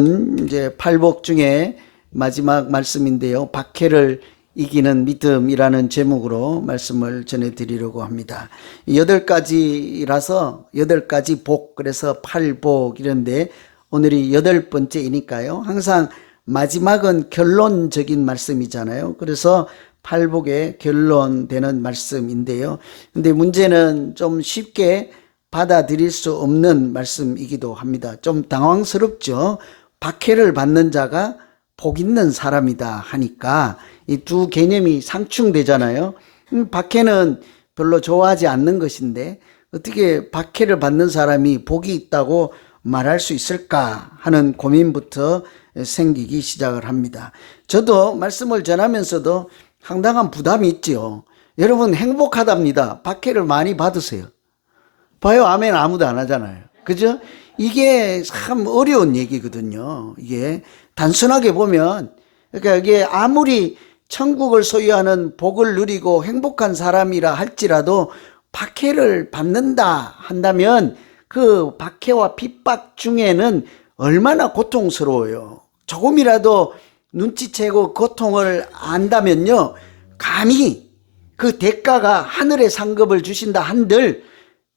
이제 팔복 중에 마지막 말씀인데요. 박해를 이기는 믿음이라는 제목으로 말씀을 전해드리려고 합니다. 8가지라서 8가지 복, 그래서 팔복 이런데 오늘이 8번째이니까요. 항상 마지막은 결론적인 말씀이잖아요. 그래서 팔복의 결론되는 말씀인데요. 근데 문제는 좀 쉽게 받아들일 수 없는 말씀이기도 합니다. 좀 당황스럽죠. 박해를 받는 자가 복 있는 사람이다 하니까 이 두 개념이 상충되잖아요. 박해는 별로 좋아하지 않는 것인데 어떻게 박해를 받는 사람이 복이 있다고 말할 수 있을까 하는 고민부터 생기기 시작을 합니다. 저도 말씀을 전하면서도 상당한 부담이 있죠. 여러분 행복하답니다. 박해를 많이 받으세요. 봐요. 아멘 아무도 안 하잖아요. 그죠? 이게 참 어려운 얘기거든요. 이게 단순하게 보면, 그러니까 이게 아무리 천국을 소유하는 복을 누리고 행복한 사람이라 할지라도 박해를 받는다 한다면 그 박해와 핍박 중에는 얼마나 고통스러워요. 조금이라도 눈치채고 고통을 안다면요, 감히 그 대가가 하늘의 상급을 주신다 한들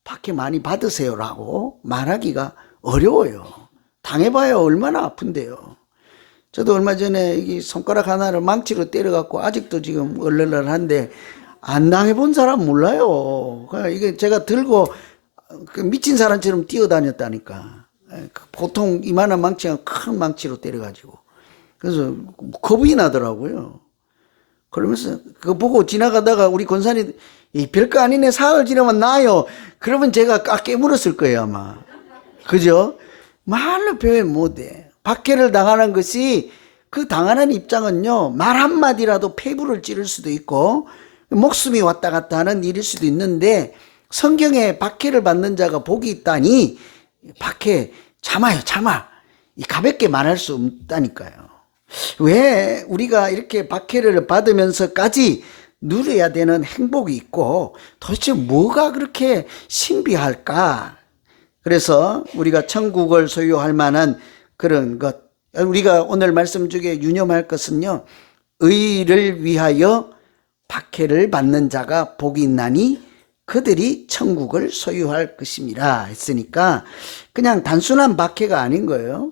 박해 많이 받으세요라고 말하기가 어려워요. 당해봐야 얼마나 아픈데요. 저도 얼마 전에 이 손가락 하나를 망치로 때려갖고 아직도 지금 얼얼한데 안 당해본 사람 몰라요. 이게 제가 들고 미친 사람처럼 뛰어다녔다니까. 보통 이만한 망치가 큰 망치로 때려가지고. 그래서 겁이 나더라고요. 그러면서 그거 보고 지나가다가 우리 권사님 별거 아니네, 사흘 지나면 나요. 그러면 제가 깨물었을 거예요 아마. 그죠? 말로 표현 못해. 박해를 당하는 것이, 그 당하는 입장은요, 말 한마디라도 폐부를 찌를 수도 있고 목숨이 왔다 갔다 하는 일일 수도 있는데, 성경에 박해를 받는 자가 복이 있다니 박해 참아요, 참아. 가볍게 말할 수 없다니까요. 왜 우리가 이렇게 박해를 받으면서까지 누려야 되는 행복이 있고 도대체 뭐가 그렇게 신비할까? 그래서 우리가 천국을 소유할 만한 그런 것, 우리가 오늘 말씀 중에 유념할 것은요, 의를 위하여 박해를 받는 자가 복이 있나니 그들이 천국을 소유할 것임이라 했으니까 그냥 단순한 박해가 아닌 거예요.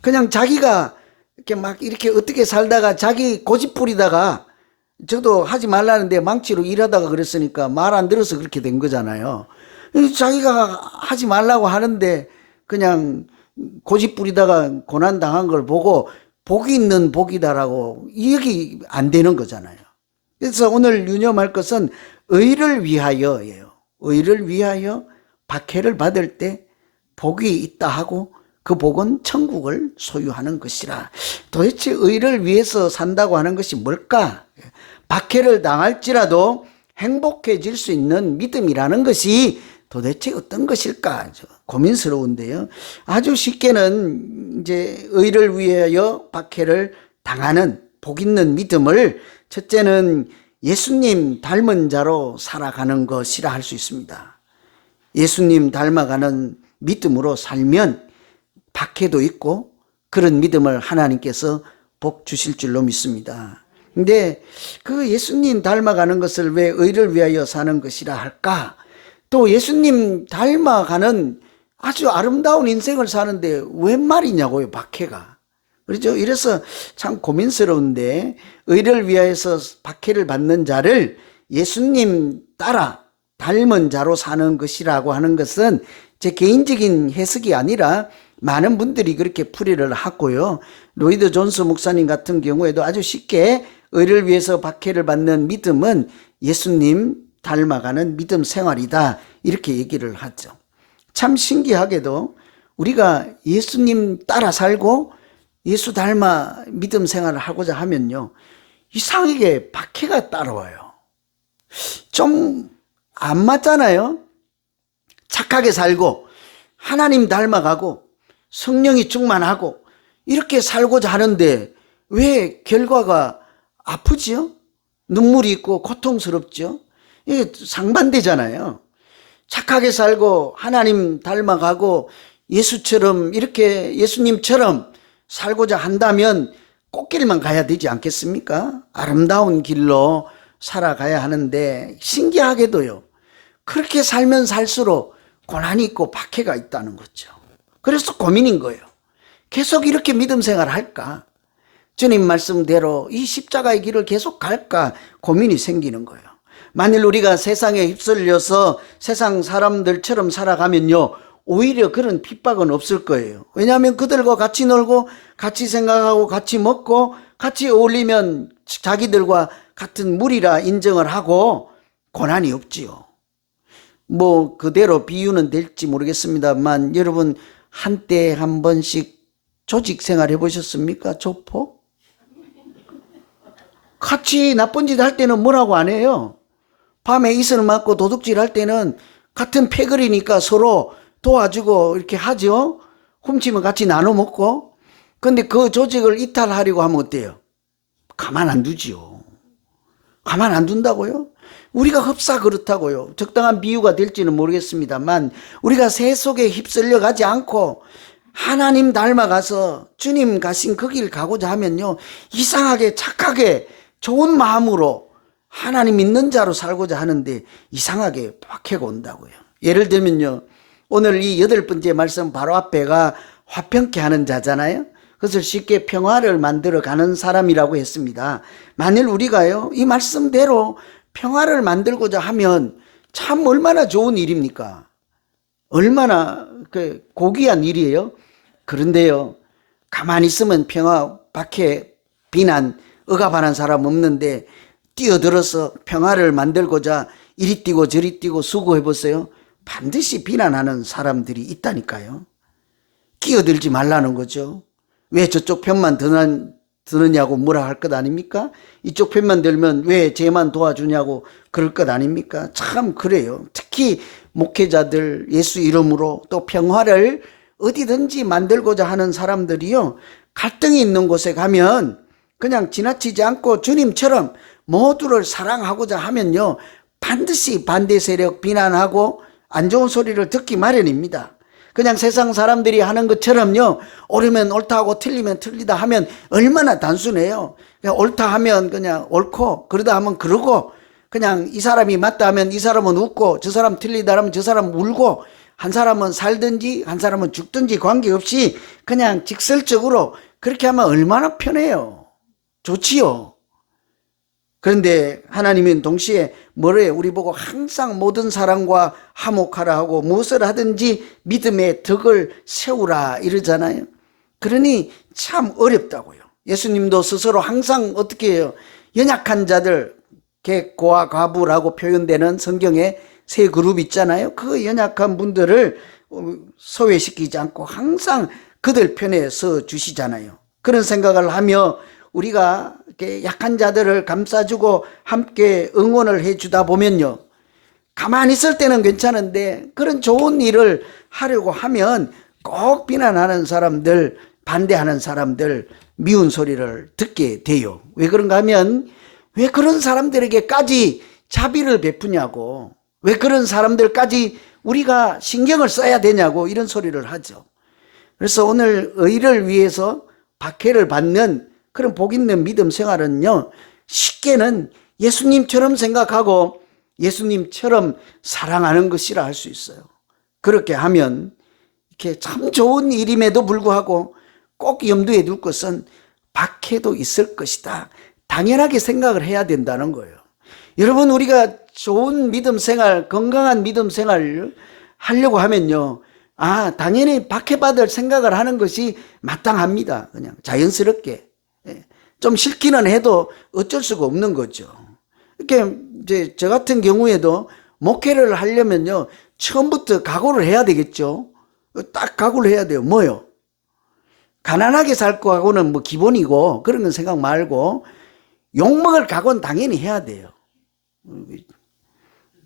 그냥 자기가 이렇게 막 이렇게 어떻게 살다가 자기 고집 부리다가, 저도 하지 말라는데 망치로 일하다가 그랬으니까 말 안 들어서 그렇게 된 거잖아요. 자기가 하지 말라고 하는데 그냥 고집 부리다가 고난 당한 걸 보고 복이 있는 복이다라고, 이게 안 되는 거잖아요. 그래서 오늘 유념할 것은 의를 위하여예요. 의를 위하여 박해를 받을 때 복이 있다 하고 그 복은 천국을 소유하는 것이라. 도대체 의를 위해서 산다고 하는 것이 뭘까? 박해를 당할지라도 행복해질 수 있는 믿음이라는 것이 도대체 어떤 것일까? 고민스러운데요. 아주 쉽게는 이제 의를 위하여 박해를 당하는 복 있는 믿음을, 첫째는 예수님 닮은 자로 살아가는 것이라 할 수 있습니다. 예수님 닮아가는 믿음으로 살면 박해도 있고 그런 믿음을 하나님께서 복 주실 줄로 믿습니다. 근데 그 예수님 닮아가는 것을 왜 의를 위하여 사는 것이라 할까? 또 예수님 닮아가는 아주 아름다운 인생을 사는데 웬 말이냐고요, 박해가. 그렇죠? 이래서 참 고민스러운데, 의를 위하여서 박해를 받는 자를 예수님 따라 닮은 자로 사는 것이라고 하는 것은 제 개인적인 해석이 아니라 많은 분들이 그렇게 풀이를 하고요. 로이드 존스 목사님 같은 경우에도 아주 쉽게 의를 위해서 박해를 받는 믿음은 예수님 닮아가는 믿음 생활이다, 이렇게 얘기를 하죠. 참 신기하게도 우리가 예수님 따라 살고 예수 닮아 믿음 생활을 하고자 하면요, 이상하게 박해가 따라와요. 좀 안 맞잖아요. 착하게 살고 하나님 닮아가고 성령이 충만하고 이렇게 살고자 하는데 왜 결과가 아프지요? 눈물이 있고 고통스럽죠? 이게 상반되잖아요. 착하게 살고 하나님 닮아가고 예수처럼, 이렇게 예수님처럼 살고자 한다면 꽃길만 가야 되지 않겠습니까? 아름다운 길로 살아가야 하는데 신기하게도요. 그렇게 살면 살수록 고난이 있고 박해가 있다는 거죠. 그래서 고민인 거예요. 계속 이렇게 믿음 생활을 할까? 주님 말씀대로 이 십자가의 길을 계속 갈까 고민이 생기는 거예요. 만일 우리가 세상에 휩쓸려서 세상 사람들처럼 살아가면요, 오히려 그런 핍박은 없을 거예요. 왜냐하면 그들과 같이 놀고 같이 생각하고 같이 먹고 같이 어울리면 자기들과 같은 무리라 인정을 하고 고난이 없지요. 뭐 그대로 비유는 될지 모르겠습니다만 여러분 한때 한 번씩 조직 생활 해보셨습니까? 조폭? 같이 나쁜 짓 할 때는 뭐라고 안 해요. 밤에 이슬 맞고 도둑질 할 때는 같은 패거리니까 서로 도와주고 이렇게 하죠. 훔치면 같이 나눠 먹고. 근데 그 조직을 이탈하려고 하면 어때요? 가만 안 두지요. 가만 안 둔다고요? 우리가 흡사 그렇다고요. 적당한 비유가 될지는 모르겠습니다만 우리가 세 속에 휩쓸려 가지 않고 하나님 닮아가서 주님 가신 그 길 가고자 하면요, 이상하게 착하게 좋은 마음으로 하나님 믿는 자로 살고자 하는데 이상하게 박해가 온다고요. 예를 들면요, 오늘 이 8번째 말씀 바로 앞에가 화평케 하는 자잖아요. 그것을 쉽게 평화를 만들어 가는 사람이라고 했습니다. 만일 우리가요, 이 말씀대로 평화를 만들고자 하면 참 얼마나 좋은 일입니까? 얼마나 고귀한 일이에요. 그런데요, 가만히 있으면 평화, 박해, 비난, 억압하는 사람 없는데 뛰어들어서 평화를 만들고자 이리 뛰고 저리 뛰고 수고해보세요. 반드시 비난하는 사람들이 있다니까요. 끼어들지 말라는 거죠. 왜 저쪽 편만 드느냐고 뭐라 할 것 아닙니까? 이쪽 편만 들면 왜 쟤만 도와주냐고 그럴 것 아닙니까? 참 그래요. 특히 목회자들, 예수 이름으로 또 평화를 어디든지 만들고자 하는 사람들이요, 갈등이 있는 곳에 가면 그냥 지나치지 않고 주님처럼 모두를 사랑하고자 하면요, 반드시 반대 세력 비난하고 안 좋은 소리를 듣기 마련입니다. 그냥 세상 사람들이 하는 것처럼요, 옳으면 옳다고 틀리면 틀리다 하면 얼마나 단순해요. 그냥 옳다 하면 그냥 옳고, 그러다 하면 그러고, 그냥 이 사람이 맞다 하면 이 사람은 웃고, 저 사람 틀리다 하면 저 사람 울고, 한 사람은 살든지 한 사람은 죽든지 관계없이 그냥 직설적으로 그렇게 하면 얼마나 편해요. 좋지요. 그런데 하나님은 동시에 뭐래요? 우리 보고 항상 모든 사람과 화목하라 하고 무엇을 하든지 믿음의 덕을 세우라 이러잖아요. 그러니 참 어렵다고요. 예수님도 스스로 항상 어떻게 해요? 연약한 자들, 객고와 과부라고 표현되는 성경에 세 그룹 있잖아요. 그 연약한 분들을 소외시키지 않고 항상 그들 편에 서 주시잖아요. 그런 생각을 하며 우리가 이렇게 약한 자들을 감싸주고 함께 응원을 해주다 보면요, 가만히 있을 때는 괜찮은데 그런 좋은 일을 하려고 하면 꼭 비난하는 사람들, 반대하는 사람들, 미운 소리를 듣게 돼요. 왜 그런가 하면 왜 그런 사람들에게까지 자비를 베푸냐고, 왜 그런 사람들까지 우리가 신경을 써야 되냐고 이런 소리를 하죠. 그래서 오늘 의를 위해서 박해를 받는 그런 복 있는 믿음 생활은요, 쉽게는 예수님처럼 생각하고 예수님처럼 사랑하는 것이라 할 수 있어요. 그렇게 하면 이렇게 참 좋은 일임에도 불구하고 꼭 염두에 둘 것은 박해도 있을 것이다, 당연하게 생각을 해야 된다는 거예요. 여러분, 우리가 좋은 믿음 생활, 건강한 믿음 생활을 하려고 하면요, 당연히 박해받을 생각을 하는 것이 마땅합니다. 그냥 자연스럽게. 좀 싫기는 해도 어쩔 수가 없는 거죠. 이렇게 이제 저 같은 경우에도 목회를 하려면요, 처음부터 각오를 해야 되겠죠. 딱 각오를 해야 돼요. 뭐요? 가난하게 살 거하고는 뭐 기본이고 그런 건 생각 말고 욕먹을 각오는 당연히 해야 돼요.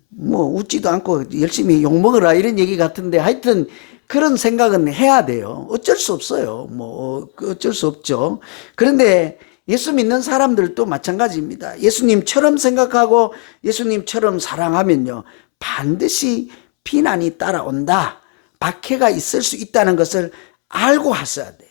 뭐 웃지도 않고 열심히 욕먹으라 이런 얘기 같은데 하여튼 그런 생각은 해야 돼요. 어쩔 수 없어요. 뭐 어쩔 수 없죠. 그런데 예수 믿는 사람들도 마찬가지입니다. 예수님처럼 생각하고 예수님처럼 사랑하면요, 반드시 비난이 따라온다, 박해가 있을 수 있다는 것을 알고 하셔야 돼.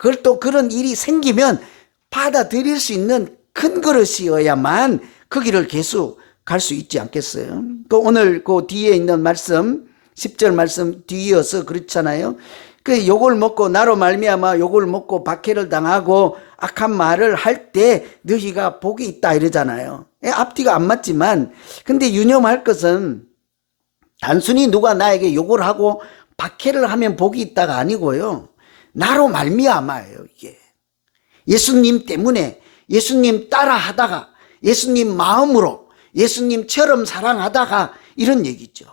그걸 또 그런 일이 생기면 받아들일 수 있는 큰 그릇이어야만 그 길을 계속 갈 수 있지 않겠어요? 또 오늘 그 뒤에 있는 말씀, 10절 말씀 뒤이어서 그렇잖아요. 그 욕을 먹고 나로 말미암아 욕을 먹고 박해를 당하고 악한 말을 할 때 너희가 복이 있다 이러잖아요. 앞뒤가 안 맞지만, 근데 유념할 것은 단순히 누가 나에게 욕을 하고 박해를 하면 복이 있다가 아니고요. 나로 말미암아예요, 이게. 예수님 때문에, 예수님 따라 하다가, 예수님 마음으로, 예수님처럼 사랑하다가 이런 얘기죠.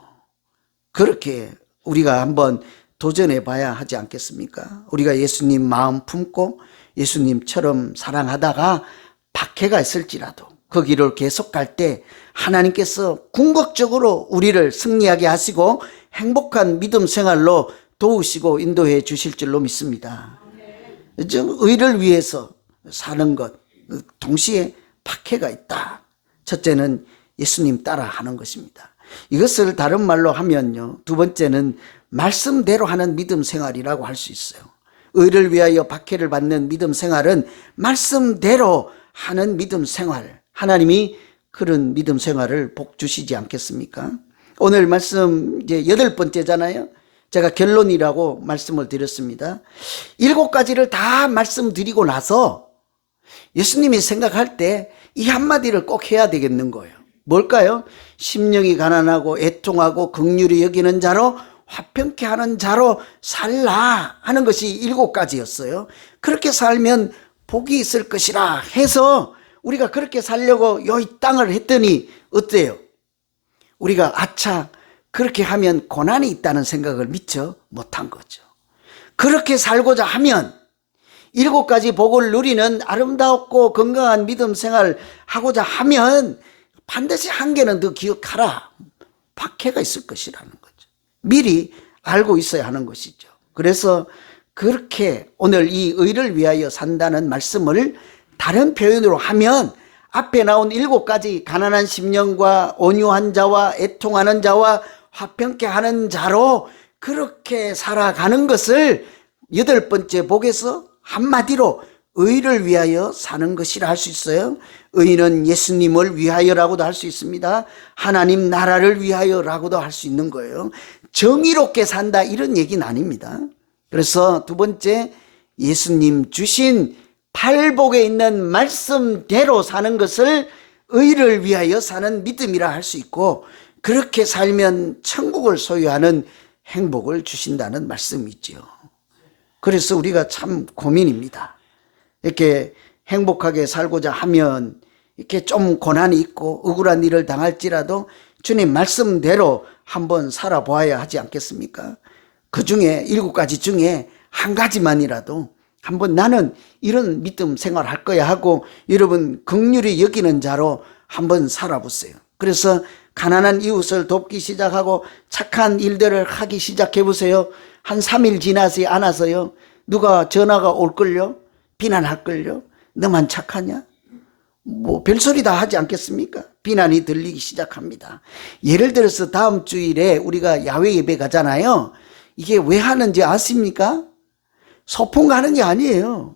그렇게 우리가 한번 도전해 봐야 하지 않겠습니까? 우리가 예수님 마음 품고 예수님처럼 사랑하다가 박해가 있을지라도 그 길을 계속 갈 때 하나님께서 궁극적으로 우리를 승리하게 하시고 행복한 믿음 생활로 도우시고 인도해 주실 줄로 믿습니다. 의를 위해서 사는 것, 동시에 박해가 있다. 첫째는 예수님 따라 하는 것입니다. 이것을 다른 말로 하면요, 두 번째는 말씀대로 하는 믿음 생활이라고 할 수 있어요. 의를 위하여 박해를 받는 믿음 생활은 말씀대로 하는 믿음 생활. 하나님이 그런 믿음 생활을 복 주시지 않겠습니까? 오늘 말씀 이제 8번째잖아요. 제가 결론이라고 말씀을 드렸습니다. 7가지를 다 말씀드리고 나서 예수님이 생각할 때 이 한마디를 꼭 해야 되겠는 거예요. 뭘까요? 심령이 가난하고 애통하고 긍휼히 여기는 자로 화평케 하는 자로 살라 하는 것이 7가지였어요. 그렇게 살면 복이 있을 것이라 해서 우리가 그렇게 살려고 이 땅을 했더니 어때요? 우리가 아차 그렇게 하면 고난이 있다는 생각을 미처 못한 거죠. 그렇게 살고자 하면 7가지 복을 누리는 아름답고 건강한 믿음 생활을 하고자 하면 반드시 한 개는 더 기억하라. 박해가 있을 것이라는 거죠. 미리 알고 있어야 하는 것이죠. 그래서 그렇게 오늘 이 의를 위하여 산다는 말씀을 다른 표현으로 하면 앞에 나온 7가지 가난한 심령과 온유한 자와 애통하는 자와 화평케 하는 자로 그렇게 살아가는 것을 8번째 복에서 한마디로 의를 위하여 사는 것이라 할 수 있어요. 의는 예수님을 위하여라고도 할 수 있습니다. 하나님 나라를 위하여라고도 할 수 있는 거예요. 정의롭게 산다 이런 얘기는 아닙니다. 그래서 두 번째, 예수님 주신 팔복에 있는 말씀대로 사는 것을 의를 위하여 사는 믿음이라 할 수 있고, 그렇게 살면 천국을 소유하는 행복을 주신다는 말씀이지요. 그래서 우리가 참 고민입니다. 이렇게 행복하게 살고자 하면 이렇게 좀 고난이 있고 억울한 일을 당할지라도 주님 말씀대로 한번 살아보아야 하지 않겠습니까? 그 중에 7가지 중에 한 가지만이라도 한번 나는 이런 믿음 생활할 거야 하고 여러분 긍휼히 여기는 자로 한번 살아보세요. 그래서 가난한 이웃을 돕기 시작하고 착한 일들을 하기 시작해 보세요. 한 3일 지나지 않아서요, 누가 전화가 올걸요? 비난할걸요? 너만 착하냐? 뭐 별소리 다 하지 않겠습니까? 비난이 들리기 시작합니다. 예를 들어서 다음 주일에 우리가 야외 예배 가잖아요. 이게 왜 하는지 아십니까? 소풍 가는 게 아니에요.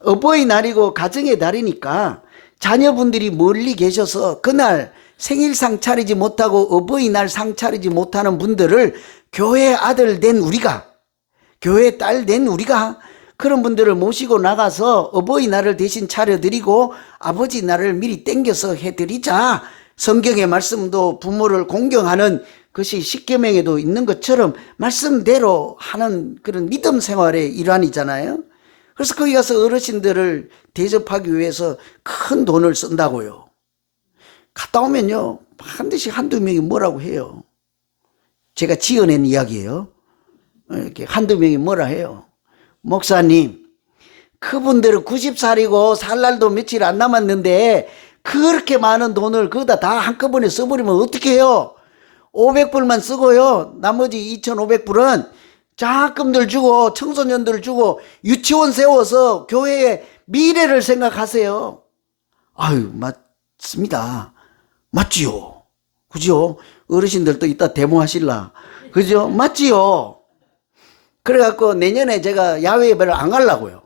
어버이날이고 가정의 날이니까 자녀분들이 멀리 계셔서 그날 생일상 차리지 못하고 어버이날 상 차리지 못하는 분들을 교회 아들 된 우리가, 교회 딸 된 우리가 그런 분들을 모시고 나가서 어버이날을 대신 차려드리고 아버지 날을 미리 땡겨서 해드리자. 성경의 말씀도 부모를 공경하는 것이 십계명에도 있는 것처럼 말씀대로 하는 그런 믿음 생활의 일환이잖아요. 그래서 거기 가서 어르신들을 대접하기 위해서 큰 돈을 쓴다고요. 갔다 오면요, 반드시 한두 명이 뭐라고 해요. 제가 지어낸 이야기예요. 이렇게 한두 명이 뭐라 해요. 목사님, 그분들은 90살이고 살 날도 며칠 안 남았는데 그렇게 많은 돈을 거기다 다 한꺼번에 써버리면 어떻게 해요? 500불만 쓰고요, 나머지 2,500불은 장학금들 주고 청소년들 주고 유치원 세워서 교회의 미래를 생각하세요. 아유, 맞습니다. 맞지요. 그죠? 어르신들도 이따 데모하실라. 그죠? 맞지요. 그래갖고 내년에 제가 야외 예배를 안 가려고요.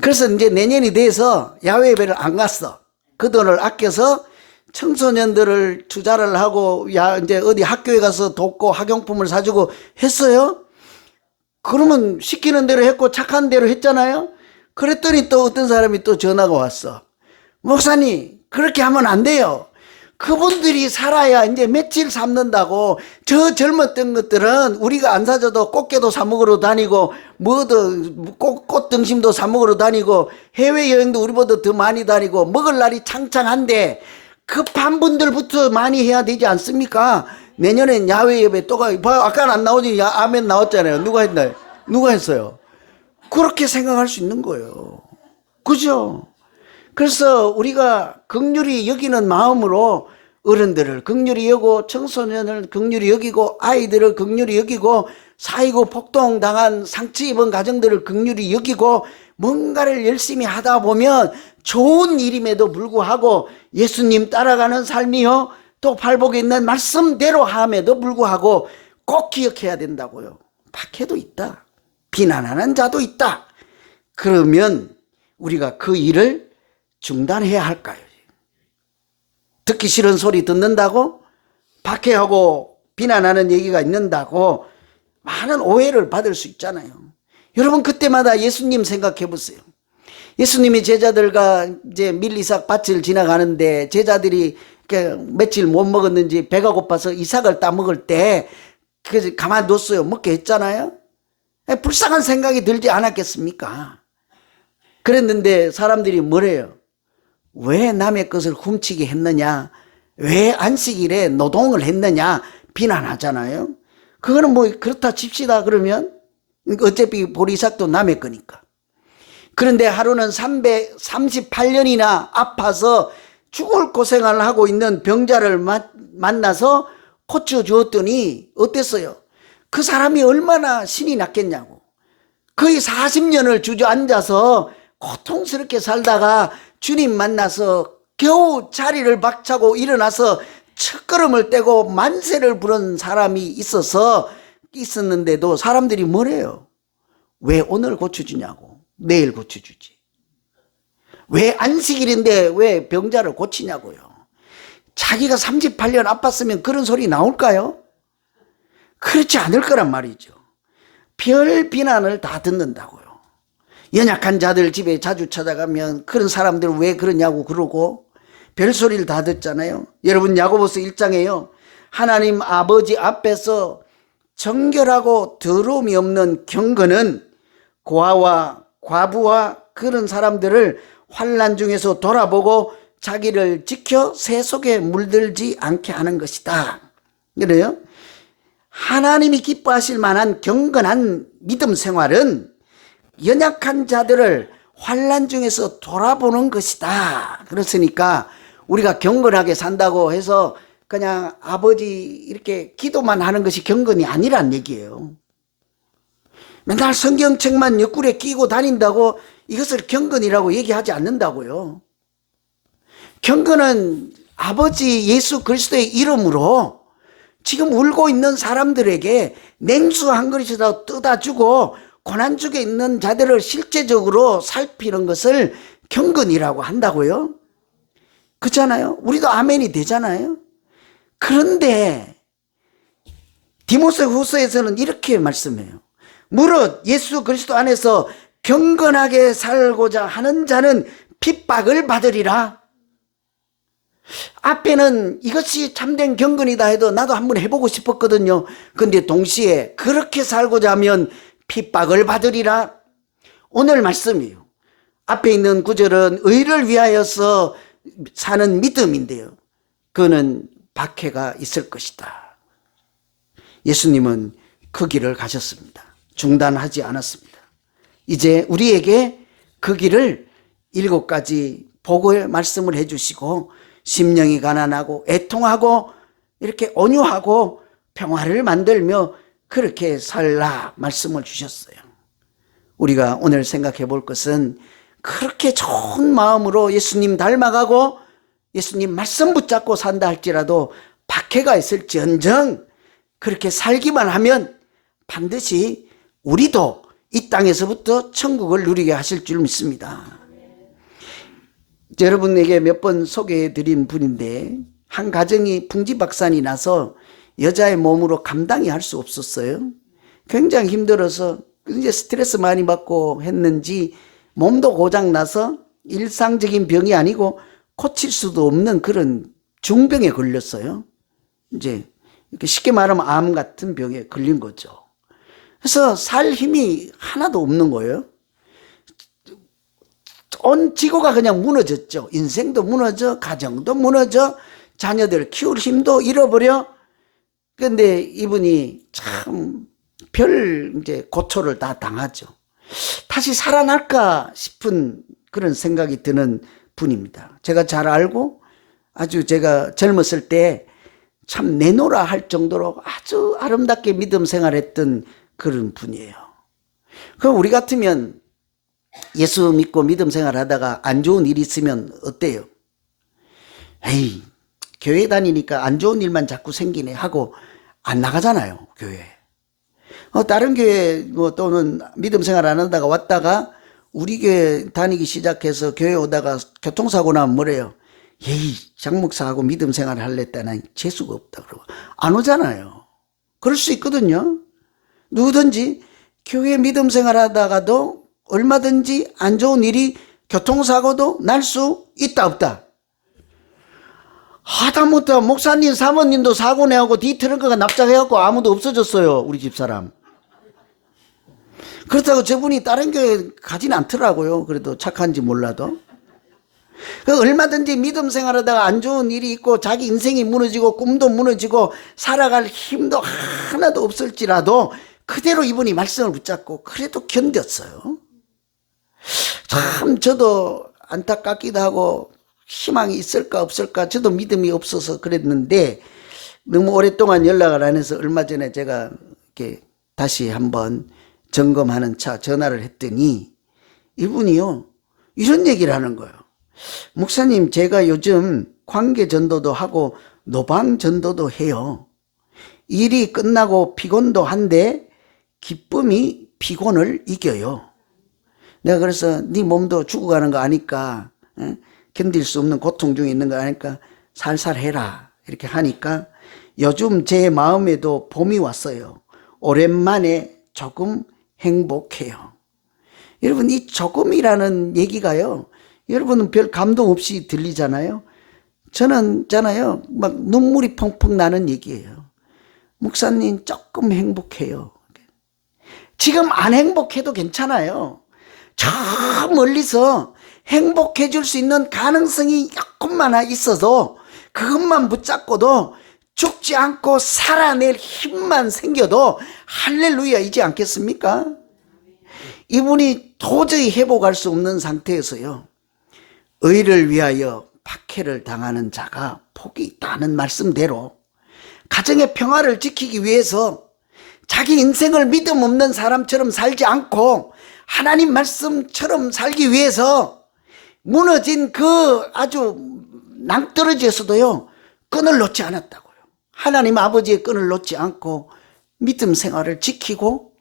그래서 이제 내년이 돼서 야외 예배를 안 갔어. 그 돈을 아껴서 청소년들을 투자를 하고 이제 어디 학교에 가서 돕고 학용품을 사주고 했어요. 그러면 시키는 대로 했고 착한 대로 했잖아요. 그랬더니 또 어떤 사람이 또 전화가 왔어. 목사님, 그렇게 하면 안 돼요. 그분들이 살아야 이제 며칠 삶는다고. 저 젊었던 것들은 우리가 안 사줘도 꽃게도 사 먹으러 다니고 뭐도 꽃 등심도 사 먹으러 다니고 해외여행도 우리보다 더 많이 다니고 먹을 날이 창창한데 급한 분들부터 많이 해야 되지 않습니까? 내년엔 야외 예배 또 가. 봐요, 아까는 안 나오지. 아멘 나왔잖아요. 누가 했나요? 누가 했어요? 그렇게 생각할 수 있는 거예요. 그죠? 그래서 우리가 긍휼히 여기는 마음으로 어른들을 긍휼히 여기고 청소년을 긍휼히 여기고 아이들을 긍휼히 여기고 사이고 폭동당한 상처 입은 가정들을 긍휼히 여기고 뭔가를 열심히 하다 보면 좋은 일임에도 불구하고 예수님 따라가는 삶이요, 또 팔복에 있는 말씀대로 함에도 불구하고 꼭 기억해야 된다고요. 박해도 있다, 비난하는 자도 있다. 그러면 우리가 그 일을 중단해야 할까요? 듣기 싫은 소리 듣는다고, 박해하고 비난하는 얘기가 있는다고 많은 오해를 받을 수 있잖아요. 여러분, 그때마다 예수님 생각해 보세요. 예수님이 제자들과 이제 밀리삭 밭을 지나가는데 제자들이 며칠 못 먹었는지 배가 고파서 이삭을 따먹을 때 가만뒀어요. 먹게 했잖아요. 불쌍한 생각이 들지 않았겠습니까? 그랬는데 사람들이 뭐래요? 왜 남의 것을 훔치게 했느냐, 왜 안식일에 노동을 했느냐 비난하잖아요. 그거는 뭐 그렇다 칩시다. 그러면 어차피 보리삭도 남의 거니까. 그런데 하루는 338년이나 아파서 죽을 고생을 하고 있는 병자를 만나서 고쳐 주었더니 어땠어요? 그 사람이 얼마나 신이 났겠냐고. 거의 40년을 주저앉아서 고통스럽게 살다가 주님 만나서 겨우 자리를 박차고 일어나서 첫걸음을 떼고 만세를 부른 사람이 있었는데도 사람들이 뭐래요? 왜 오늘 고쳐주냐고, 내일 고쳐주지. 왜 안식일인데 왜 병자를 고치냐고요. 자기가 38년 아팠으면 그런 소리 나올까요? 그렇지 않을 거란 말이죠. 별 비난을 다 듣는다고요. 연약한 자들 집에 자주 찾아가면 그런 사람들은 왜 그러냐고 그러고 별소리를 다 듣잖아요. 여러분, 야고보서 1장에요. 하나님 아버지 앞에서 정결하고 더러움이 없는 경건은 고아와 과부와 그런 사람들을 환난 중에서 돌아보고 자기를 지켜 새 속에 물들지 않게 하는 것이다. 그래요? 하나님이 기뻐하실 만한 경건한 믿음 생활은 연약한 자들을 환난 중에서 돌아보는 것이다. 그렇으니까 우리가 경건하게 산다고 해서 그냥 아버지 이렇게 기도만 하는 것이 경건이 아니란 얘기예요. 맨날 성경책만 옆구리에 끼고 다닌다고 이것을 경건이라고 얘기하지 않는다고요. 경건은 아버지 예수 그리스도의 이름으로 지금 울고 있는 사람들에게 냉수 한 그릇이라도 떠다 주고 고난 중에 있는 자들을 실제적으로 살피는 것을 경건이라고 한다고요. 그렇잖아요. 우리도 아멘이 되잖아요. 그런데 디모데 후서에서는 이렇게 말씀해요. 무릇 예수 그리스도 안에서 경건하게 살고자 하는 자는 핍박을 받으리라. 앞에는 이것이 참된 경건이다 해도 나도 한번 해보고 싶었거든요. 근데 동시에 그렇게 살고자 하면 핍박을 받으리라. 오늘 말씀이에요. 앞에 있는 구절은 의를 위하여서 사는 믿음인데요, 그거는 박해가 있을 것이다. 예수님은 그 길을 가셨습니다. 중단하지 않았습니다. 이제 우리에게 그 길을 7가지 복의 말씀을 해주시고 심령이 가난하고 애통하고 이렇게 온유하고 평화를 만들며 그렇게 살라 말씀을 주셨어요. 우리가 오늘 생각해 볼 것은 그렇게 좋은 마음으로 예수님 닮아가고 예수님 말씀 붙잡고 산다 할지라도 박해가 있을지언정 그렇게 살기만 하면 반드시 우리도 이 땅에서부터 천국을 누리게 하실 줄 믿습니다. 여러분에게 몇 번 소개해 드린 분인데 한 가정이 풍지박산이 나서 여자의 몸으로 감당이 할 수 없었어요. 굉장히 힘들어서 이제 스트레스 많이 받고 했는지 몸도 고장나서 일상적인 병이 아니고 고칠 수도 없는 그런 중병에 걸렸어요. 이제 쉽게 말하면 암 같은 병에 걸린 거죠. 그래서 살 힘이 하나도 없는 거예요. 온 지구가 그냥 무너졌죠. 인생도 무너져, 가정도 무너져, 자녀들 키울 힘도 잃어버려. 그런데 이분이 참 별 이제 고초를 다 당하죠. 다시 살아날까 싶은 그런 생각이 드는 분입니다. 제가 잘 알고 아주 제가 젊었을 때 참 내노라 할 정도로 아주 아름답게 믿음 생활했던 그런 분이에요. 그럼 우리 같으면 예수 믿고 믿음 생활하다가 안 좋은 일이 있으면 어때요? 에이, 교회 다니니까 안 좋은 일만 자꾸 생기네 하고 안 나가잖아요, 교회. 다른 교회 또는 믿음 생활 안 하다가 왔다가 우리 교회 다니기 시작해서 교회 오다가 교통사고 나면 뭐래요? 에이, 장목사하고 믿음 생활 할랬다는 재수가 없다 그러고 안 오잖아요. 그럴 수 있거든요. 누구든지 교회 믿음 생활 하다가도 얼마든지 안 좋은 일이 교통사고도 날 수 있다 없다. 하다못해 목사님 사모님도 사고 내고 뒤트렁크가 납작해갖고 아무도 없어졌어요. 우리 집사람. 그렇다고 저분이 다른 교회 가진 않더라고요. 그래도 착한지 몰라도. 얼마든지 믿음 생활하다가 안 좋은 일이 있고 자기 인생이 무너지고 꿈도 무너지고 살아갈 힘도 하나도 없을지라도 그대로 이분이 말씀을 붙잡고 그래도 견뎠어요. 참 저도 안타깝기도 하고 희망이 있을까 없을까 저도 믿음이 없어서 그랬는데 너무 오랫동안 연락을 안 해서 얼마 전에 제가 이렇게 다시 한번 점검하는 차 전화를 했더니 이분이요 이런 얘기를 하는 거예요. 목사님, 제가 요즘 관계 전도도 하고 노방 전도도 해요. 일이 끝나고 피곤도 한데 기쁨이 피곤을 이겨요. 내가 그래서 네 몸도 죽어가는 거 아니까 견딜 수 없는 고통 중에 있는 거 아니까 살살 해라 이렇게 하니까 요즘 제 마음에도 봄이 왔어요. 오랜만에 조금 행복해요. 여러분 이 조금이라는 얘기가요. 여러분은 별 감동 없이 들리잖아요. 저는 있잖아요. 막 눈물이 펑펑 나는 얘기예요. 목사님 조금 행복해요. 지금 안 행복해도 괜찮아요. 저 멀리서 행복해 줄 수 있는 가능성이 조금만 있어도 그것만 붙잡고도 죽지 않고 살아낼 힘만 생겨도 할렐루야이지 않겠습니까? 이분이 도저히 회복할 수 없는 상태에서요. 의를 위하여 박해를 당하는 자가 복이 있다는 말씀대로 가정의 평화를 지키기 위해서 자기 인생을 믿음 없는 사람처럼 살지 않고 하나님 말씀처럼 살기 위해서 무너진 그 아주 낭떠러지에서도요 끈을 놓지 않았다고요. 하나님 아버지의 끈을 놓지 않고 믿음 생활을 지키고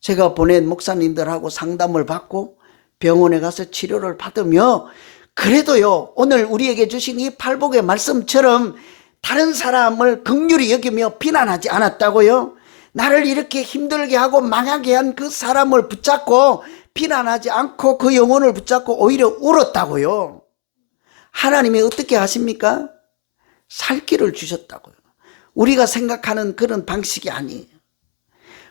제가 보낸 목사님들하고 상담을 받고 병원에 가서 치료를 받으며 그래도요 오늘 우리에게 주신 이 팔복의 말씀처럼 다른 사람을 긍휼히 여기며 비난하지 않았다고요. 나를 이렇게 힘들게 하고 망하게 한 그 사람을 붙잡고 비난하지 않고 그 영혼을 붙잡고 오히려 울었다고요. 하나님이 어떻게 하십니까? 살 길을 주셨다고요. 우리가 생각하는 그런 방식이 아니에요.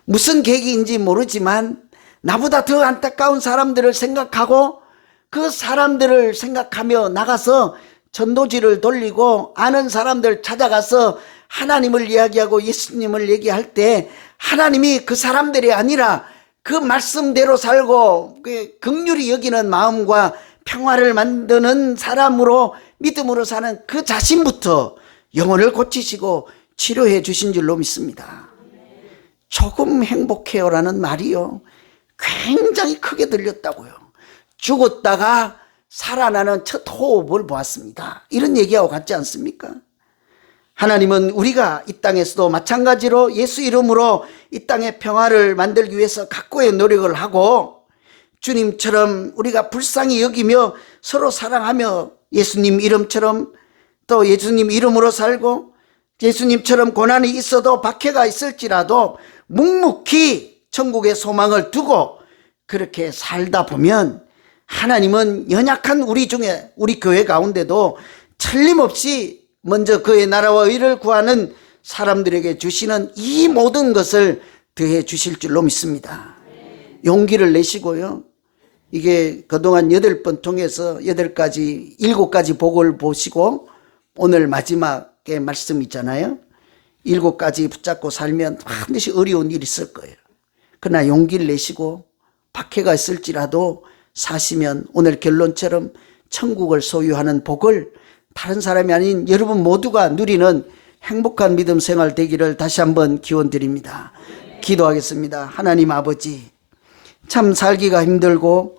무슨 계기인지 모르지만 나보다 더 안타까운 사람들을 생각하고 그 사람들을 생각하며 나가서 전도지를 돌리고 아는 사람들 찾아가서 하나님을 이야기하고 예수님을 얘기할 때 하나님이 그 사람들이 아니라 그 말씀대로 살고 긍휼히 여기는 마음과 평화를 만드는 사람으로 믿음으로 사는 그 자신부터 영혼을 고치시고 치료해 주신 줄로 믿습니다. 조금 행복해요라는 말이요 굉장히 크게 들렸다고요. 죽었다가 살아나는 첫 호흡을 보았습니다. 이런 얘기하고 같지 않습니까? 하나님은 우리가 이 땅에서도 마찬가지로 예수 이름으로 이 땅에 평화를 만들기 위해서 각고의 노력을 하고 주님처럼 우리가 불쌍히 여기며 서로 사랑하며 예수님 이름처럼 또 예수님 이름으로 살고 예수님처럼 고난이 있어도 박해가 있을지라도 묵묵히 천국의 소망을 두고 그렇게 살다 보면 하나님은 연약한 우리 중에 우리 교회 가운데도 틀림없이 먼저 그의 나라와 의를 구하는 사람들에게 주시는 이 모든 것을 더해 주실 줄로 믿습니다. 용기를 내시고요. 이게 그동안 8번 통해서 8가지 7가지 복을 보시고 오늘 마지막에 말씀 있잖아요. 7가지 붙잡고 살면 반드시 어려운 일이 있을 거예요. 그러나 용기를 내시고 박해가 있을지라도 사시면 오늘 결론처럼 천국을 소유하는 복을 다른 사람이 아닌 여러분 모두가 누리는 행복한 믿음 생활 되기를 다시 한번 기원드립니다. 기도하겠습니다. 하나님 아버지, 참 살기가 힘들고